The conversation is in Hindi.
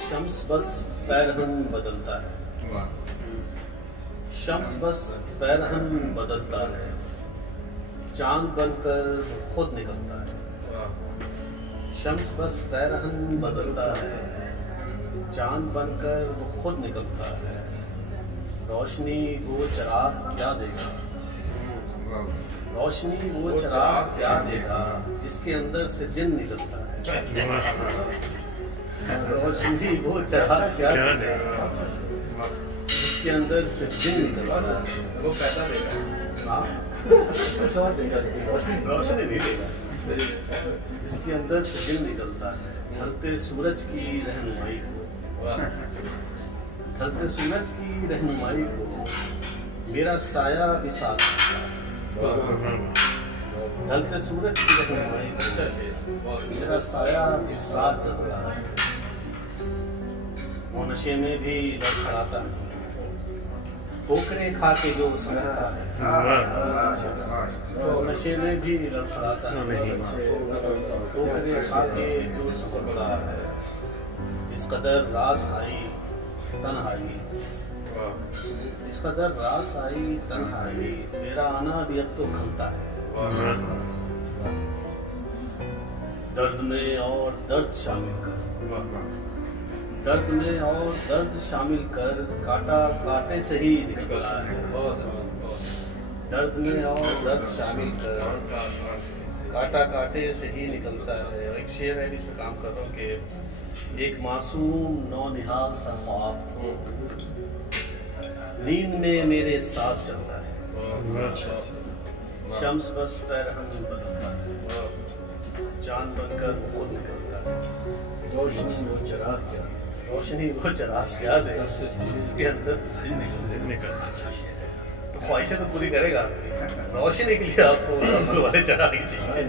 शम्स बस पैरहन बदलता है, शम्स बस पैरहन बदलता है, चांद बनकर खुद निकलता है। शम्स बस पैरहन बदलता है, चांद बनकर वो खुद निकलता है। रोशनी वो चिराग क्या देगा, रोशनी वो चिराग क्या देगा, जिसके अंदर से जिन निकलता है। रोशनी वो चिराग क्या देगा, जिसके अंदर से जिन निकलता है। वो पैसा देगा, हाँ रोशनी नहीं देगा, जिसके अंदर से जिन निकलता है। ढलते सूरज की रहनुमाई को, ढलते सूरज की रहनुमाई को मेरा साया भी साथ देता है। ढलते सूरज की रहनुमाई को मेरा साया भी साथ देता है। वो नशे में भी लड़खड़ाता नहीं, ठोकरे खा के जो समझता है। तो नशे में भी लड़खड़ाता नहीं, ठोकरे खा के जो समझता है। इस कदर रास आई तन्हाई, इस कदर रास आई तन्हाई, मेरा आना भी अब तो खलता है। दर्द में और दर्द शामिल कर, दर्द में और दर्द शामिल कर, काटा काटे से ही निकलता है। दर्द में और दर्द शामिल कर, काटा काटे से ही निकलता है। एक शेर है जिसमें काम कर रहा हूँ कि एक मासूम नौनिहाल सा ख्वाब नींद में मेरे साथ चलता है। शम्स बस पैरहन बदलता है, चांद बनकर वो खुद निकलता है। रोशनी वो चिराग क्या, रोशनी वो चिराग क्या दे, जिसके अंदर निकलता है। ख्वाहिशें तो पूरी करेगा, रोशनी के लिए आपको वाले चिराग ही चाहिए।